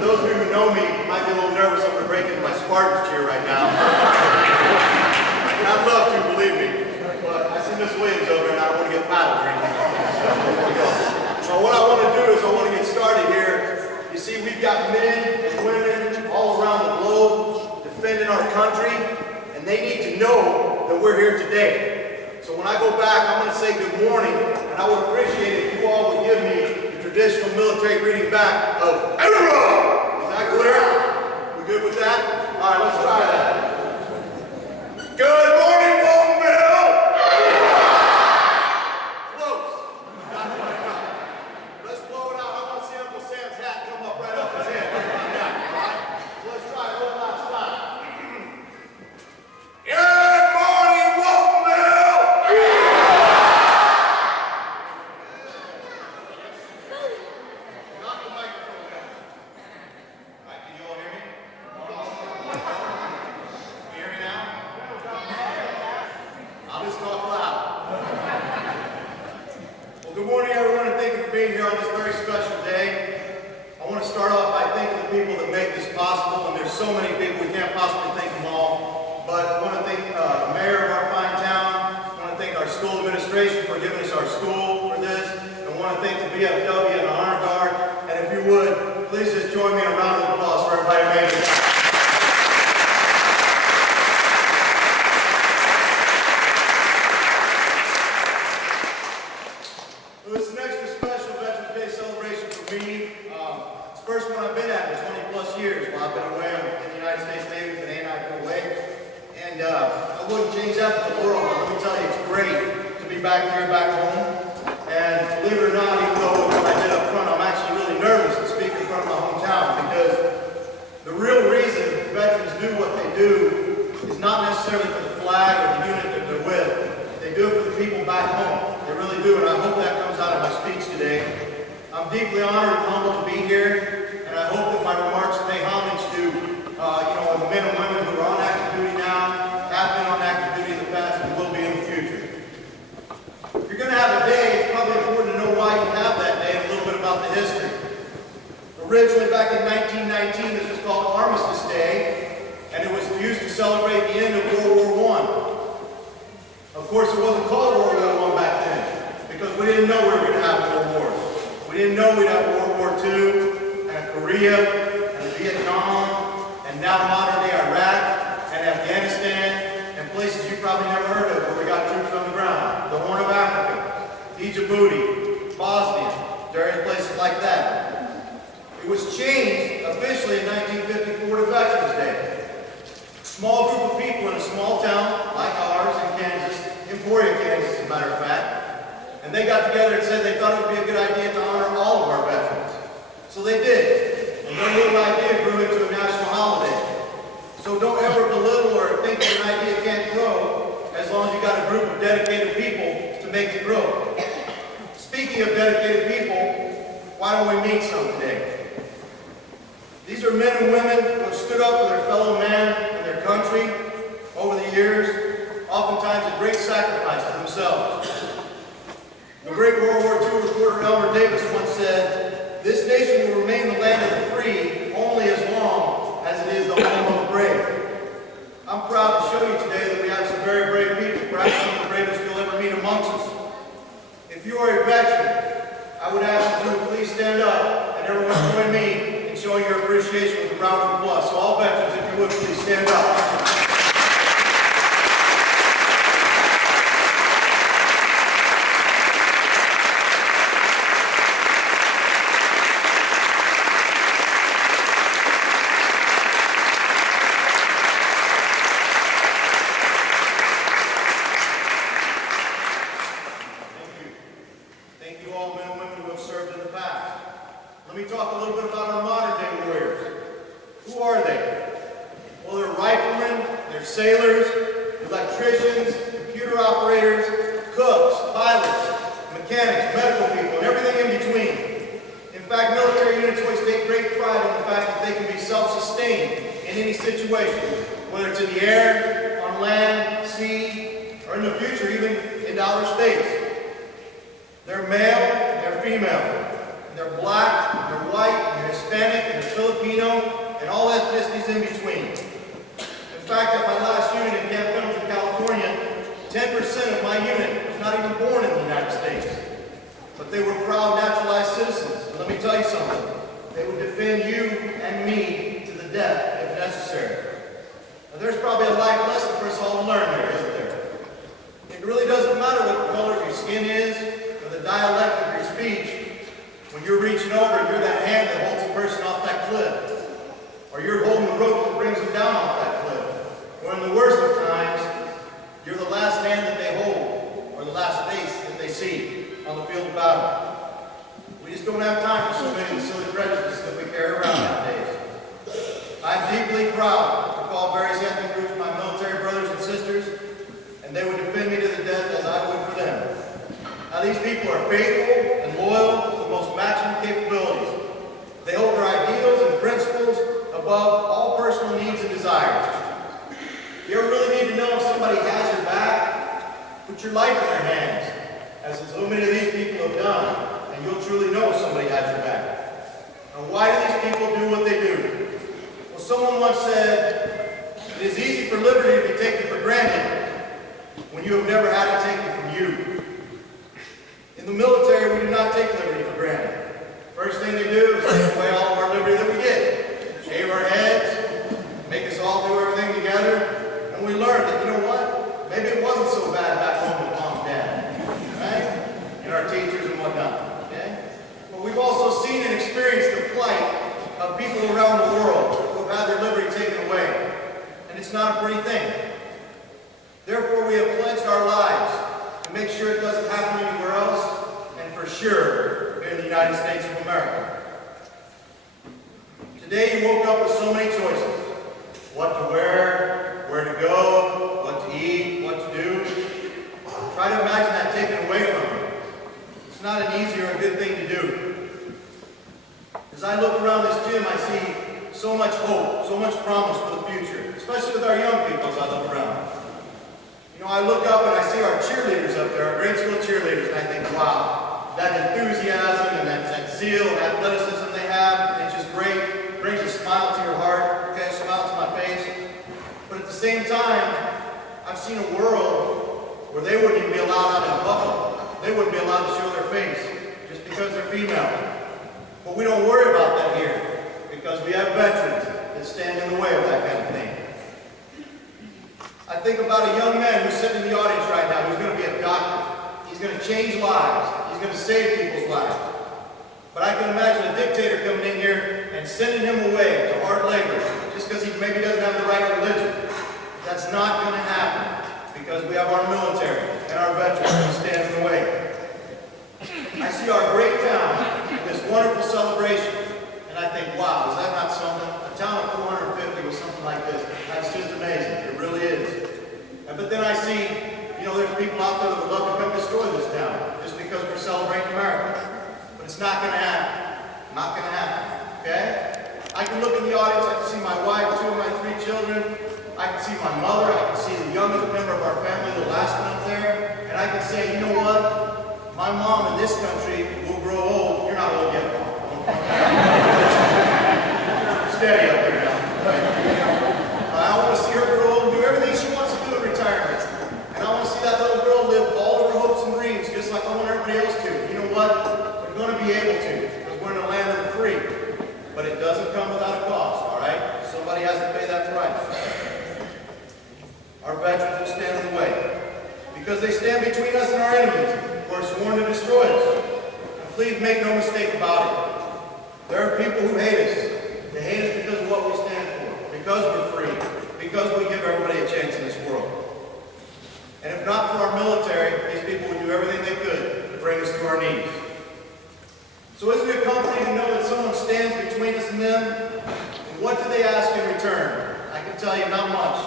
For those of you who know me, you might be a little nervous. I'm going to break into my Spartans cheer right now. I'd love to, believe me. But I see Miss Williams over and I don't want to get paddled or anything like that. So what I want to do is I want to get started here. You see, we've got men and women all around the globe defending our country, and they need to know that we're here today. So when I go back, I'm going to say good morning, and I would appreciate it if you all would give me the traditional military greeting back of "Hoorah!" Is that clear? We good with that? All right, let's try that. Good morning, Waltonville! Close. Not quite enough. Let's blow it out. I want to see Uncle Sam's hat come up right up his head. All right? So let's try it one last time. Good morning, Waltonville! Knock the microphone down. All right, can you all hear me? Can you hear me now? I'll just talk loud. Well, good morning, everyone, and thank you for being here on this very special day. I want to start off by thanking the people that make this possible, and there's so many people, we can't possibly thank them all. But I want to thank the mayor of our fine town. I want to thank our school administration for giving us our school for this. I want to thank the VFW and the Honor Guard. And if you would, please just join me in a round of applause for everybody who made it. This is an extra special Veterans Day celebration for me. It's the first one I've been at in 20 plus years while I've been away in the United States Navy. Today and I've been away. And I wouldn't change that for the world. But let me tell you, it's great to be back here, back home. And believe it or not, even though I did up front, I'm actually really nervous to speak in front of my hometown because the real reason veterans do what they do is not necessarily for the flag or the unit that they're with. They do it for the people back home. They really do, and I hope that comes out of my speech today. I'm deeply honored and humbled to be here, and I hope that my remarks pay homage to the men and women who are on active duty now, have been on active duty in the past, and will be in the future. If you're going to have a day, it's probably important to know why you have that day and a little bit about the history. Originally, back in 1919, this was called Armistice Day, and it was used to celebrate the end of World War I. Of course, it wasn't called World War I back then, because we didn't know we were going to have world wars. We didn't know we'd have World War II, and Korea, and Vietnam, and now modern-day Iraq, and Afghanistan, and places you probably never heard of where we got troops on the ground. The Horn of Africa, Djibouti, Bosnia, various places like that. It was changed officially in 1954 to Veterans Day. A small group of people in a small town like ours in Kansas, Emporia, Kansas, as a matter of fact, and they got together and said they thought it would be a good idea to honor all of our veterans. So they did, and their little idea grew into a national holiday. So don't ever belittle or think that an idea can't grow as long as you got a group of dedicated people to make it grow. Speaking of dedicated people, why don't we meet some today? These are men and women who have stood up for their fellow man and their country over the years, oftentimes a great sacrifice to themselves. The great World War II reporter Elmer Davis once said, "This nation will remain the land of the free only as long as it is the home of the brave." I'm proud to show you today that we have some very brave people, perhaps some of the bravest you'll ever meet amongst us. If you are a veteran, I would ask you to please stand up and everyone join me in showing your appreciation with a round of applause. So all veterans, if you would, please stand up. Let me talk a little bit about our modern day warriors. Who are they? Well, they're riflemen, they're sailors, electricians, computer operators, cooks, pilots, mechanics, medical people, and everything in between. In fact, military units always take great pride in the fact that they can be self-sustained in any situation, whether it's in the air, on land, sea, or in the future, even in outer space. They're male, they're female. They're black, they're white, they're Hispanic, they're Filipino, and all ethnicities in between. In fact, at my last unit in Camp Pendleton, California, 10% of my unit was not even born in the United States. But they were proud naturalized citizens. And let me tell you something. They would defend you and me to the death if necessary. Now, there's probably a life lesson for us all to learn there, isn't there? It really doesn't matter what the color of your skin is or the dialect of your speech. When you're reaching over, you're that hand that holds a person off that cliff. Or you're holding the rope that brings them down off that cliff. Or in the worst of times, you're the last hand that they hold, or the last face that they see on the field of battle. We just don't have time for so many of the silly prejudices that we carry around nowadays. I'm deeply proud to call various ethnic groups my military brothers and sisters, and they would defend me to the death as I would for them. Now, these people are faithful and loyal to the most maximum capabilities. They hold their ideals and principles above all personal needs and desires. If you ever really need to know if somebody has your back, put your life in their hands, as so many of these people have done, and you'll truly know if somebody has your back. Now, why do these people do what they do? Well, someone once said, it is easy for liberty to be taken for granted when you have never had it taken from you. In the military, we do not take liberty for granted. First thing they do is take away all of our liberty that we get. Shave our heads, make us all do everything together. And we learned that, you know what? Maybe it wasn't so bad back home with mom and dad, right? And our teachers and whatnot, okay? But we've also seen and experienced the plight of people around the world who have had their liberty taken away. And it's not a pretty thing. Therefore, we have pledged our lives to make sure it doesn't happen anywhere else, and for sure, here in the United States of America. Today, you woke up with so many choices. What to wear, where to go, what to eat, what to do. Try to imagine that taken away from you. It's not an easy or a good thing to do. As I look around this gym, I see so much hope, so much promise for the future, especially with our young people as I look around. You know, I look up and I see our cheerleaders up there, our grade school cheerleaders, and I think, wow, that enthusiasm and that zeal and athleticism they have, it's just great. It brings a smile to your heart, okay, a smile to my face. But at the same time, I've seen a world where they wouldn't even be allowed out in public. They wouldn't be allowed to show their face just because they're female. But we don't worry about that here because we have veterans that stand in the way of that kind of thing. I think about a young man who's sitting in the audience right now who's going to be a doctor. He's going to change lives. He's going to save people's lives. But I can imagine a dictator coming in here and sending him away to hard labor just because he maybe doesn't have the right religion. That's not going to happen because we have our military and our veterans who stand in the way. I see our great town with this wonderful celebration, and I think, wow, is that not something? A town of 450 with something like this. That's just amazing. It really is. But then I see, you know, there's people out there that would love to come destroy this town just because we're celebrating America. But it's not going to happen. Not going to happen. Okay? I can look in the audience. I can see my wife, 2 of my 3 children. I can see my mother. I can see the youngest member of our family, the last one up there. And I can say, you know what? My mom in this country will grow old. You're not old yet, Mom. Steady up there now. I want to see her grow old and do everything she wants to do in retirement. And I want to see that little girl live all of her hopes and dreams just like I want everybody else to. You know what? We're going to be able to because we're in a land of the free. But it doesn't come without a cost, all right? Somebody has to pay that price. Our veterans will stand in the way because they stand between us and our enemies who are sworn to destroy us. And please make no mistake about it. There are people who hate us. They hate us because of what we stand for, because we're free, because we give everybody a chance in this world. And if not for our military, these people would do everything they could to bring us to our knees. So isn't it comforting to know that someone stands between us and them? And what do they ask in return? I can tell you, not much.